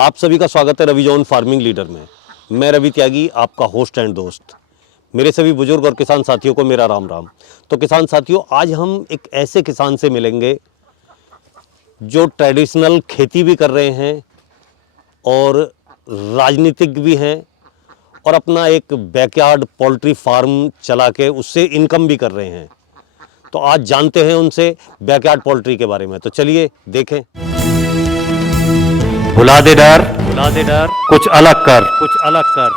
आप सभी का स्वागत है रवि जॉन फार्मिंग लीडर में। मैं रवि त्यागी, आपका होस्ट एंड दोस्त। मेरे सभी बुजुर्ग और किसान साथियों को मेरा राम राम। तो किसान साथियों, आज हम एक ऐसे किसान से मिलेंगे जो ट्रेडिशनल खेती भी कर रहे हैं और राजनीतिक भी हैं और अपना एक बैकयार्ड पोल्ट्री फार्म चला के उससे इनकम भी कर रहे हैं। तो आज जानते हैं उनसे बैकयार्ड पोल्ट्री के बारे में। तो चलिए देखें। भुला दे डर, कुछ अलग कर।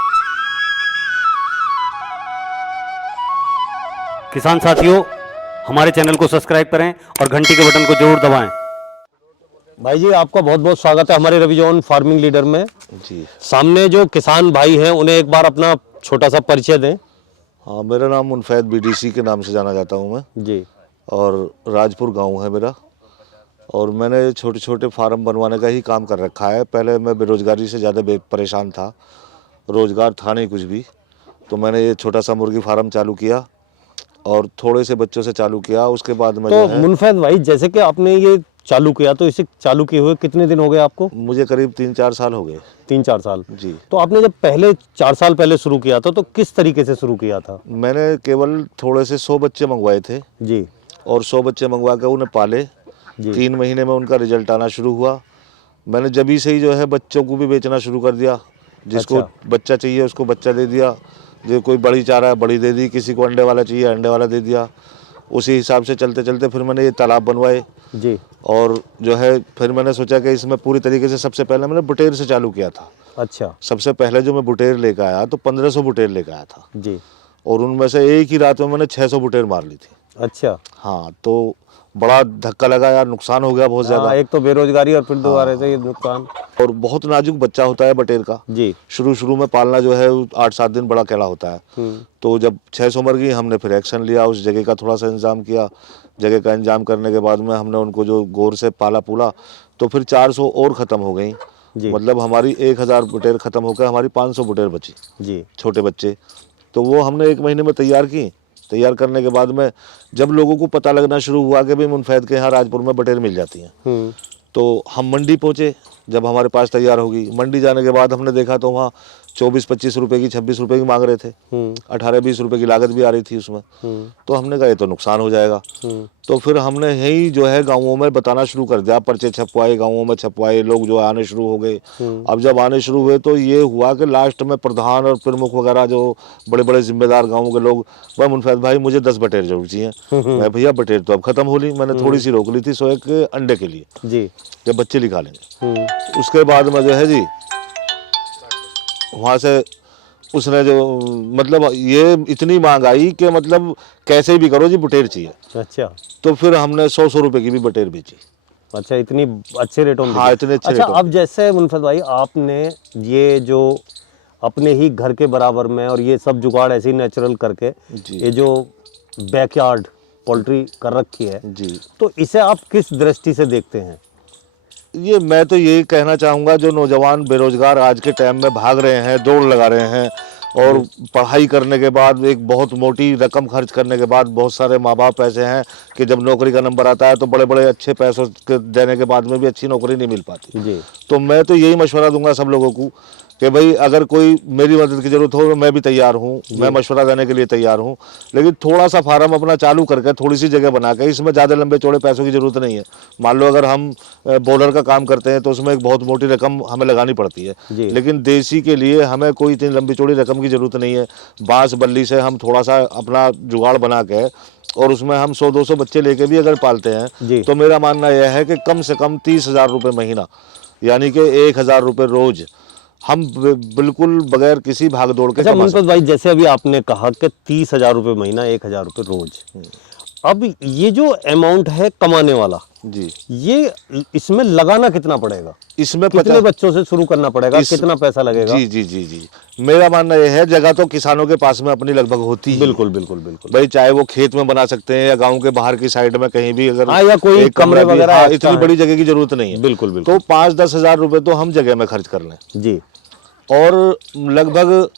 किसान साथियों, हमारे चैनल को सब्सक्राइब करें और घंटी के बटन को जरूर दबाएं। भाई जी, आपका बहुत बहुत स्वागत है हमारे रवि जॉन फार्मिंग लीडर में। जी सामने जो किसान भाई हैं उन्हें एक बार अपना छोटा सा परिचय दें। हाँ, मेरा नाम मुनफैद बीडीसी के नाम से जाना जाता हूँ मैं, जी और राजपुर गांव है मेरा। और मैंने छोटे छोटे फार्म बनवाने का ही काम कर रखा है। पहले मैं बेरोज़गारी से ज़्यादा परेशान था, रोज़गार था नहीं कुछ भी, तो मैंने ये छोटा सा मुर्गी फार्म चालू किया और थोड़े से बच्चों से चालू किया। उसके बाद मैं तो जो है, मुनफैद भाई, जैसे कि आपने ये चालू किया, तो इसे चालू किए हुए कितने दिन हो गए आपको? मुझे करीब 3-4 साल हो गए। 3-4 साल। जी, तो आपने जब पहले 4 साल पहले शुरू किया था, तो किस तरीके से शुरू किया था? मैंने केवल थोड़े से 100 बच्चे मंगवाए थे जी और 100 बच्चे मंगवा कर उन्हें पाले। जी 3 महीने में उनका रिजल्ट आना शुरू हुआ। मैंने जभी से ही जो है बच्चों को भी बेचना शुरू कर दिया। जिसको अच्छा। बच्चा चाहिए उसको बच्चा दे दिया, जो कोई बड़ी चाह रहा है बड़ी दे दी, किसी को अंडे वाला चाहिए अंडे वाला दे दिया। उसी हिसाब से चलते चलते फिर मैंने ये तालाब बनवाए जी। और जो है फिर मैंने सोचा कि इसमें पूरी तरीके से, सबसे पहले मैंने बुटेर से चालू किया था। अच्छा। सबसे पहले जो मैं बुटेर लेकर आया तो 1500 बुटेर लेकर आया था, जी। और उनमें से एक ही रात में मैंने 600 बुटेर मार ली थी। अच्छा। हाँ, तो बड़ा धक्का लगा यार, नुकसान हो गया बहुत ज़्यादा। हाँ, एक तो बेरोजगारी और फिर दोबारा से ये नुकसान। और बहुत नाजुक बच्चा होता है बटेर का। जी। शुरू में पालना जो है 8-7 दिन बड़ा कैला होता है। तो जब 600 मर गई, हमने फिर एक्शन लिया, उस जगह का थोड़ा सा इंतजाम किया। जगह का इंतजाम करने के बाद में हमने उनको जो गौर से पाला पूला, तो फिर 400 और ख़त्म हो गई। मतलब हमारी 1000 बुटेर ख़त्म होकर हमारी 500 बुटेर बची जी। छोटे बच्चे। तो वो हमने 1 महीने में तैयार की। तैयार करने के बाद में जब लोगों को पता लगना शुरू हुआ कि भाई मुनफैद के यहाँ राजपुर में बटेर मिल जाती हैं, तो हम मंडी पहुँचे। जब हमारे पास तैयार होगी, मंडी जाने के बाद हमने देखा तो वहाँ 24-25 रुपए की, 26 रुपए की मांग रहे थे। 18-20 रुपए की लागत भी आ रही थी उसमें। तो हमने कहा ये तो नुकसान हो जाएगा। तो फिर हमने यही जो है गाँवों में बताना शुरू कर दिया, पर्चे छपवाए, गाँवों में छपवाए, लोग जो आने शुरू हो गए। अब जब आने शुरू हुए तो ये हुआ कि लास्ट में प्रधान और प्रमुख वगैरह जो बड़े बड़े जिम्मेदार गाँव के लोग, भाई मुनफैद भाई मुझे 10 बटेर जरूर चाहिए। मैं भैया बटेर तो अब खत्म हो ली, मैंने थोड़ी सी रोक ली थी 100 के अंडे के लिए, जी। जब बच्चे निकालेंगे। उसके बाद में जो है जी, वहाँ से उसने जो, मतलब ये इतनी मांग आई कि मतलब कैसे भी करो जी बटेर चाहिए। अच्छा। तो फिर हमने 100 रुपए की भी बटेर बेची। अच्छा, इतनी अच्छे रेटों में? हाँ, इतने अच्छे अच्छा, रेटों अब जैसे मुनफत भाई, आपने ये जो अपने ही घर के बराबर में और ये सब जुगाड़ ऐसे ही नेचुरल करके जी। ये जो बैकयार्ड पोल्ट्री कर रखी है, जी, तो इसे आप किस दृष्टि से देखते हैं? ये मैं तो यही कहना चाहूँगा, जो नौजवान बेरोजगार आज के टाइम में भाग रहे हैं, दौड़ लगा रहे हैं, और पढ़ाई करने के बाद एक बहुत मोटी रकम खर्च करने के बाद, बहुत सारे माँ बाप ऐसे हैं कि जब नौकरी का नंबर आता है तो बड़े बड़े अच्छे पैसों के देने के बाद में भी अच्छी नौकरी नहीं मिल पाती। जी। तो मैं तो यही मशवरा दूंगा सब लोगों को कि भाई अगर कोई मेरी मदद की जरूरत हो तो मैं भी तैयार हूँ, मैं मशवरा देने के लिए तैयार हूँ। लेकिन थोड़ा सा फार्म अपना चालू करके थोड़ी सी जगह बना के, इसमें ज़्यादा लंबे चौड़े पैसों की ज़रूरत नहीं है। मान लो अगर हम बॉलर का काम करते हैं तो उसमें एक बहुत मोटी रकम हमें लगानी पड़ती है, लेकिन देसी के लिए हमें कोई इतनी लंबी चौड़ी रकम की ज़रूरत नहीं है। बांस बल्ली से हम थोड़ा सा अपना जुगाड़ बना के और उसमें हम 100-200 बच्चे लेके भी अगर पालते हैं, तो मेरा मानना यह है कि कम से कम 30,000 रुपये महीना, यानी कि 1,000 रुपये रोज हम बिल्कुल बगैर किसी भाग दौड़ के अच्छा कमा मुनफत भाई, जैसे अभी आपने कहा कि 30,000 रुपये महीना, 1,000 रुपये रोज, अब ये जो अमाउंट है कमाने वाला जी, ये इसमें लगाना कितना पड़ेगा? इसमें कितने बच्चों से शुरू करना पड़ेगा? कितना पैसा लगेगा? जी जी जी जी, मेरा मानना यह है, जगह तो किसानों के पास में अपनी लगभग होती है। बिल्कुल बिल्कुल बिल्कुल भाई, चाहे वो खेत में बना सकते हैं या गांव के बाहर की साइड में कहीं भी, अगर हाँ, या कोई एक कमरे भी, वगैरह हाँ, एक्स्ट्रा इतनी है। बड़ी जगह की जरूरत नहीं है। बिल्कुल बिल्कुल। तो 5-10 हज़ार रुपये तो हम जगह में खर्च कर लें, जी। और लगभग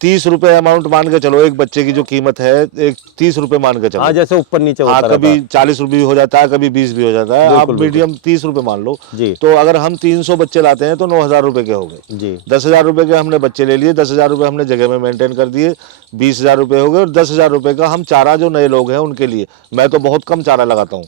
30 रुपए अमाउंट मान के चलो, एक बच्चे की जो कीमत है एक 30 रुपए मान के चलो। हाँ, जैसे ऊपर नीचे हाँ, होता रहता कभी है। 40 रुपये भी हो जाता है, कभी 20 भी हो जाता है। आप बिल्कुल, मीडियम 30 रुपए मान लो। जी। तो अगर हम 300 बच्चे लाते हैं तो 9,000 रुपए के हो गए। जी। 10,000 रुपए के हमने बच्चे ले लिए, 10,000 रुपए हमने जगह में मेंटेन कर दिए, 20,000 रुपए हो गए। और 10,000 रुपए का हम चारा जो नए लोग हैं उनके लिए, मैं तो बहुत कम चारा लगाता हूँ।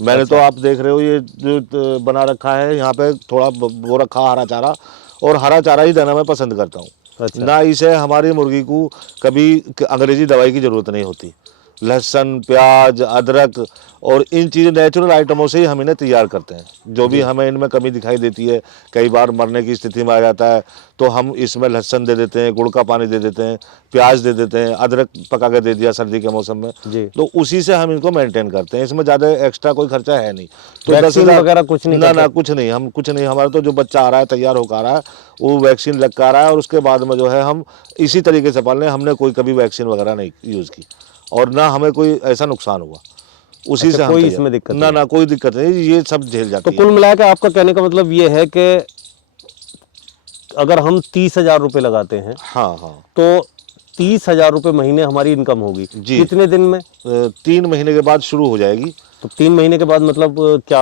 मैंने तो आप देख रहे हो ये जो बना रखा है यहाँ पे, थोड़ा वो रखा हरा चारा, और हरा चारा ही देना मैं पसंद करता हूँ। अच्छा। ना इसे हमारी मुर्गी को कभी अंग्रेजी दवाई की जरूरत नहीं होती। लहसुन, प्याज, अदरक और इन चीज़ नेचुरल आइटमों से ही हम इन्हें तैयार करते हैं। जो भी हमें इनमें कमी दिखाई देती है, कई बार मरने की स्थिति में आ जाता है, तो हम इसमें लहसुन दे देते हैं, गुड़ का पानी दे देते हैं, प्याज दे देते हैं, अदरक पका के दे दिया सर्दी के मौसम में, जी। तो उसी से हम इनको मेंटेन करते हैं। इसमें ज़्यादा एक्स्ट्रा कोई खर्चा है नहीं। तो वैक्सीन 10,000 वगैरह कुछ नहीं ना करते? ना, कुछ नहीं, हम कुछ नहीं। हमारा तो जो बच्चा आ रहा है, तैयार होकर आ रहा है, वो वैक्सीन लग कर आ रहा है, और उसके बाद में जो है हम इसी तरीके से पाल रहे हैं। हमने कोई कभी वैक्सीन वगैरह नहीं यूज़ की, और ना हमें कोई ऐसा नुकसान हुआ उसी अच्छा, से। हम कोई तैयार- इसमें दिक्कत ना ना, कोई दिक्कत नहीं, ये सब झेल तो जाती है। कुल मिला के आपका कहने का मतलब ये है कि अगर हम 30,000 रुपये लगाते हैं हाँ हाँ तो 30,000 रुपये महीने हमारी इनकम होगी। जी। कितने दिन में? 3 महीने के बाद शुरू हो जाएगी। तो 3 महीने के बाद मतलब क्या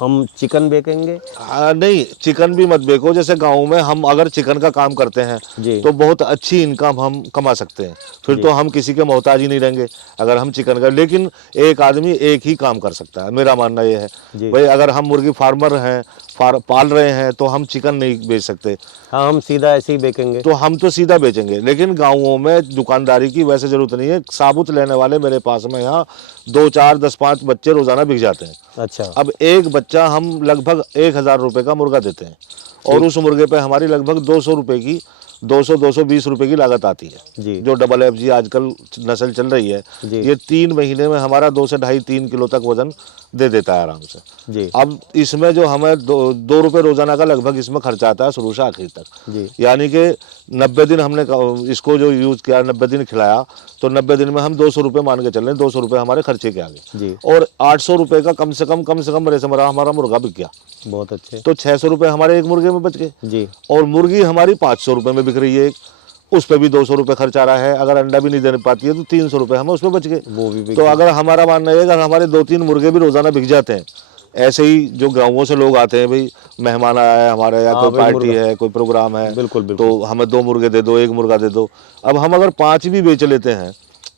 हम चिकन बेचेंगे? नहीं, चिकन भी मत बेचो। जैसे गांव में हम अगर चिकन का काम करते हैं जी। तो बहुत अच्छी इनकम हम कमा सकते हैं। फिर तो हम किसी के मोहताज ही नहीं रहेंगे अगर हम चिकन का। लेकिन एक आदमी एक ही काम कर सकता है, मेरा मानना ये है। जी। भाई अगर हम मुर्गी फार्मर हैं, पाल रहे हैं, तो हम चिकन नहीं बेच सकते, हाँ, हम सीधा ऐसे ही बेचेंगे। तो हम तो सीधा बेचेंगे। लेकिन गाँवों में दुकानदारी की वैसे जरूरत नहीं है। साबुत लेने वाले मेरे पास में यहाँ 2, 4, 10, 5 बच्चे रोजाना बिक जाते हैं। अच्छा। अब एक बच्चा हम लगभग 1,000 रुपए का मुर्गा देते हैं, और उस मुर्गे पे हमारी लगभग 200 रुपए की 220 रुपए की लागत आती है। जी। जो डबल FG आजकल नस्ल चल रही है, जी। ये 3 महीने में हमारा 2 से ढाई 3 किलो तक वजन दे देता है आराम से। जी। अब इसमें जो हमें 2 रुपए रोजाना का लगभग इसमें खर्चा आता है शुरू से आखिर तक। जी। यानी कि 90 दिन हमने इसको जो यूज़ किया, 90 दिन खिलाया, तो 90 दिन में हम 200 रुपये मान के चल रहे हैं। 200 रुपये हमारे खर्चे के आगे। जी। और 800 रुपये का कम से कम मेरे से हमारा मुर्गा बिक गया। बहुत अच्छे। तो 600 रुपये हमारे एक मुर्गे में बच गए। जी। और मुर्गी हमारी 500 रुपये में बिक रही है एक, उस पर भी 200 रुपये खर्च आ रहा है। अगर अंडा भी नहीं दे पाती है तो 300 रुपये हमें उसमें बच गए। वो भी बिक तो अगर हमारा मानना है, अगर हमारे 2-3 मुर्गे भी रोजाना बिक जाते हैं, ऐसे ही जो गाँवों से लोग आते हैं, भाई मेहमान आया है हमारे, या हाँ, कोई भाई पार्टी है, कोई प्रोग्राम है, बिल्कुल, बिल्कुल। तो हमें 2 मुर्गे दे दो, 1 मुर्गा दे दो। अब हम अगर 5 भी बेच लेते हैं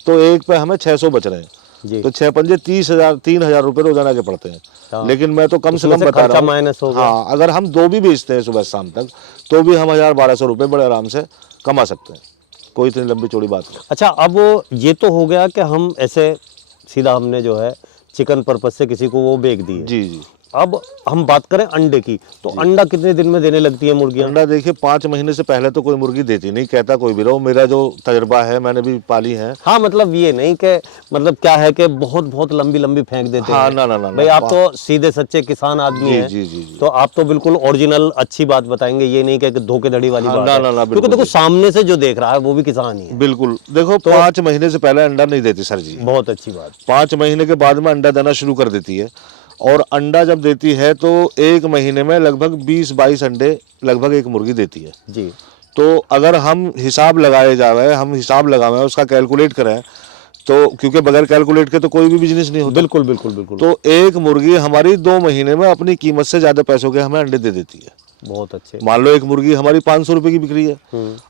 तो एक पे हमें 600 बच रहे हैं। जी। तो 6 पंजे 30,000, 3,000 रुपये रोजाना के पड़ते हैं। हाँ। लेकिन मैं तो कम से उसमें कम से बता रहा खर्चा हूँ। माइनस हो गया। हाँ, अगर हम 2 भी बेचते हैं सुबह शाम तक, तो भी हम 1,000-1,200 रुपये बड़े आराम से कमा सकते हैं। कोई इतनी लंबी चौड़ी बात नहीं। अच्छा, अब ये तो हो गया कि हम ऐसे सीधा हमने जो है चिकन पर्पज से किसी को वो बेच दिए। जी जी। अब हम बात करें अंडे की, तो अंडा कितने दिन में देने लगती है मुर्गियां? अंडा देखिए 5 महीने से पहले तो कोई मुर्गी देती नहीं, कहता कोई भी रहो। मेरा जो तजर्बा है, मैंने भी पाली है। हाँ, मतलब ये नहीं कि मतलब क्या है कि बहुत बहुत लंबी लंबी फेंक देते हाँ, हैं। ना ना ना भाई आप तो सीधे सच्चे किसान आदमी जी हैं। जी जी जी। तो आप तो बिल्कुल ओरिजिनल अच्छी बात बताएंगे, ये नहीं कि धोखेधड़ी वाली हाँ, बात ना, है। ना, ना, क्योंकि बिल्कुल देखो सामने से जो देख रहा है वो भी किसान ही है। बिल्कुल। देखो 5 महीने से पहले अंडा नहीं देती सर जी। बहुत अच्छी बात। 5 महीने के बाद में अंडा देना शुरू कर देती है। और अंडा जब देती है तो 1 महीने में लगभग 20-22 अंडे लगभग एक मुर्गी देती है। जी। तो अगर हम हिसाब लगाए उसका कैलकुलेट करें, तो क्योंकि बगैर कैलकुलेट के तो कोई भी बिजनेस नहीं होता। बिल्कुल बिल्कुल बिल्कुल। तो एक मुर्गी हमारी 2 महीने में अपनी कीमत से ज्यादा पैसों के हमें अंडे दे देती है। बहुत अच्छे। मान लो एक मुर्गी हमारी 500 रुपए की बिक रही है,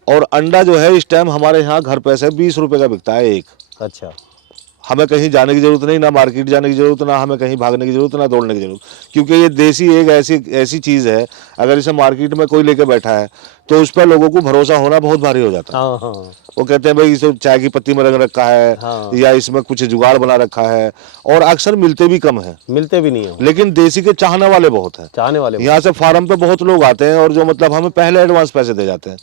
और अंडा जो है इस टाइम हमारे यहाँ घर पे से 20 रुपए का बिकता है एक। अच्छा। हमें कहीं जाने की जरूरत नहीं, ना मार्केट जाने की जरूरत, ना हमें कहीं भागने की जरूरत, ना दौड़ने की जरूरत। क्योंकि ये देसी एक ऐसी चीज़ है, अगर इसे मार्केट में कोई लेके बैठा है तो उस पर लोगों को भरोसा होना बहुत भारी हो जाता है। हाँ हाँ। वो कहते हैं भाई इसे चाय की पत्ती में रंग रखा है, हाँ। या इसमें कुछ जुगाड़ बना रखा है, और अक्सर मिलते भी कम है। मिलते भी नहीं है, लेकिन देसी के चाहने वाले बहुत हैं। चाहने वाले। यहाँ से फार्म पे बहुत लोग आते हैं, और जो मतलब हमें पहले एडवांस पैसे दे जाते हैं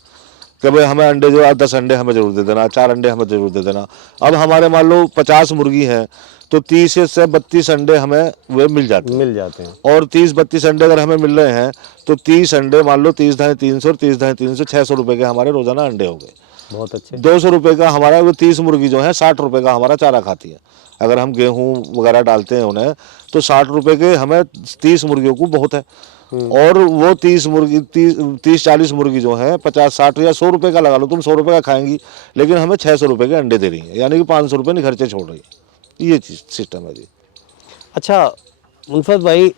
कि भाई हमें अंडे जो है 10 अंडे हमें जरूर दे देना, 4 अंडे हमें जरूर दे देना। अब हमारे मान लो 50 मुर्गी हैं, तो 30 से 32 अंडे हमें वे मिल जाते हैं। और 30-32 अंडे अगर हमें मिल रहे हैं तो 30 अंडे मान लो 30-350 और 30-350 600 रुपए के हमारे रोजाना अंडे हो गए। बहुत अच्छे। 200 रुपए का हमारा, वो 30 मुर्गी जो है 60 रुपए का हमारा चारा खाती है। अगर हम गेहूं वगैरह डालते हैं उन्हें, तो 60 रुपए के हमें 30 मुर्गियों को बहुत है। और वो 30-40 मुर्गी जो है 50-60 या 100 रुपए का लगा लो तुम, 100 रुपए का खाएंगी, लेकिन हमें 600 रुपए के अंडे दे रही है, यानी कि 500 रुपए नहीं खर्चे छोड़ रही है। ये चीज सिस्टम है जी। अच्छा मुनफत भाई,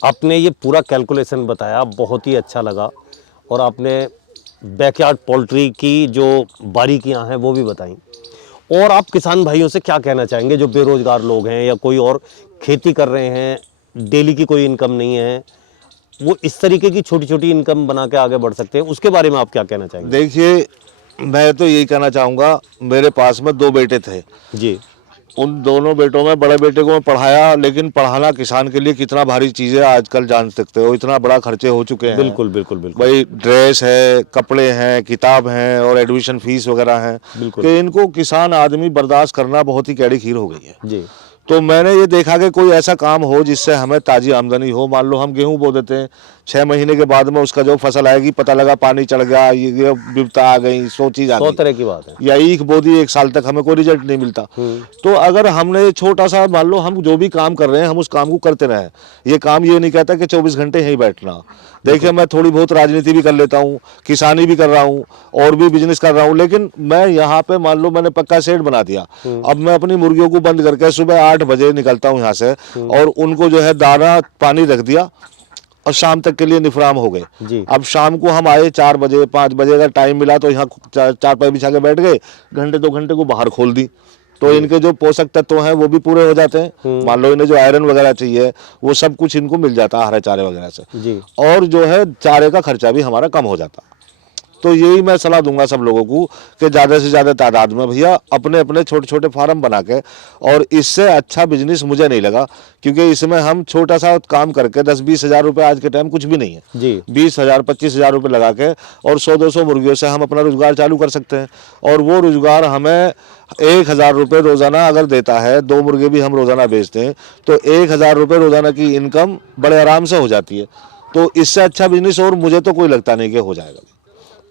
आपने ये पूरा कैलकुलेशन बताया, बहुत ही अच्छा लगा, और आपने बैकयार्ड पोल्ट्री की जो बारीकियां हैं वो भी बताई। और आप किसान भाइयों से क्या कहना चाहेंगे जो बेरोजगार लोग हैं या कोई और खेती कर रहे हैं, डेली की कोई इनकम नहीं है, वो इस तरीके की छोटी छोटी इनकम बना के आगे बढ़ सकते हैं, उसके बारे में आप क्या कहना चाहेंगे? देखिए, मैं तो यही कहना चाहूँगा, मेरे पास में 2 बेटे थे जी। उन दोनों बेटों में बड़े बेटे को मैं पढ़ाया, लेकिन पढ़ाना किसान के लिए कितना भारी चीज़ है आजकल जान सकते हो, इतना बड़ा खर्चे हो चुके हैं। बिल्कुल बिल्कुल बिल्कुल। भाई ड्रेस है, कपड़े हैं, किताब हैं और एडमिशन फीस वगैरह है कि इनको किसान आदमी बर्दाश्त करना बहुत ही कैड़ी खीर हो गई है जी। तो मैंने ये देखा कि कोई ऐसा काम हो जिससे हमें ताज़ी आमदनी हो। मान लो हम गेहूं बो देते हैं, 6 महीने के बाद में उसका जो फसल आएगी पता लगा पानी चढ़ गया, ये विपता आ गई, 100 चीज़ आ गई, 100 तरह की बात है, या ईख बो दी 1 साल तक हमें कोई रिजल्ट नहीं मिलता। तो अगर हमने छोटा सा, मान लो हम जो भी काम कर रहे हैं हम उस काम को करते रहें। ये काम ये नहीं कहता कि 24 घंटे यहीं बैठना। देखिए, मैं थोड़ी बहुत राजनीति भी कर लेता हूँ, किसानी भी कर रहा हूँ और भी बिजनेस कर रहा हूँ, लेकिन मैं यहाँ पे मान लो मैंने पक्का शेड बना दिया। अब मैं अपनी मुर्गियों को बंद करके सुबह 8 बजे निकलता हूँ यहाँ से और उनको जो है दाना पानी रख दिया और शाम तक के लिए निफराम हो गए। अब शाम को हम आए 4 बजे 5 बजे, अगर टाइम मिला तो यहाँ चारपाई बिछा के बैठ गए, घंटे 2 घंटे को बाहर खोल दी, तो इनके जो पोषक तत्व हैं वो भी पूरे हो जाते हैं। मान लो इन्हें जो आयरन वगैरह चाहिए वो सब कुछ इनको मिल जाता है हरे चारे वगैरह से, और जो है चारे का खर्चा भी हमारा कम हो जाता। तो यही मैं सलाह दूंगा सब लोगों को कि ज़्यादा से ज़्यादा तादाद में भैया अपने अपने छोटे छोटे फार्म बना के, और इससे अच्छा बिजनेस मुझे नहीं लगा, क्योंकि इसमें हम छोटा सा काम करके 10-20 हज़ार रुपये आज के टाइम कुछ भी नहीं है जी। 20,000-25 हज़ार रुपये लगा के और 100-200 मुर्गियों से हम अपना रोजगार चालू कर सकते हैं, और वो रोजगार हमें 1,000 रुपये रोजाना अगर देता है, 2 मुर्गे भी हम रोजाना बेचते हैं तो 1,000 रुपये रोजाना की इनकम बड़े आराम से हो जाती है। तो इससे अच्छा बिजनेस और मुझे तो कोई लगता नहीं कि हो जाएगा।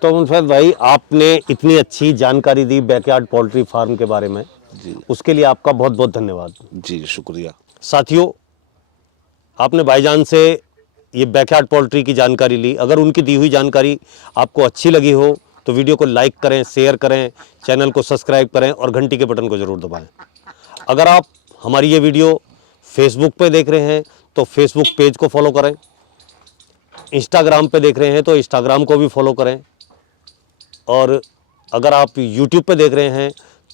तो मुनफत भाई, आपने इतनी अच्छी जानकारी दी बैकयार्ड पोल्ट्री फार्म के बारे में जी, उसके लिए आपका बहुत बहुत धन्यवाद जी। शुक्रिया। साथियों, आपने भाईजान से ये बैकयार्ड पोल्ट्री की जानकारी ली। अगर उनकी दी हुई जानकारी आपको अच्छी लगी हो तो वीडियो को लाइक करें, शेयर करें, चैनल को सब्सक्राइब करें और घंटी के बटन को ज़रूर दबाएं। अगर आप हमारी ये वीडियो फेसबुक पे देख रहे हैं तो फेसबुक पेज को फॉलो करें, इंस्टाग्राम पे देख रहे हैं तो इंस्टाग्राम को भी फॉलो करें, और अगर आप यूट्यूब पे देख रहे हैं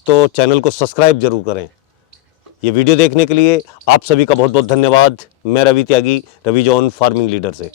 तो चैनल को सब्सक्राइब जरूर करें। ये वीडियो देखने के लिए आप सभी का बहुत बहुत धन्यवाद। मैं रवि त्यागी, रवि जॉन फार्मिंग लीडर से।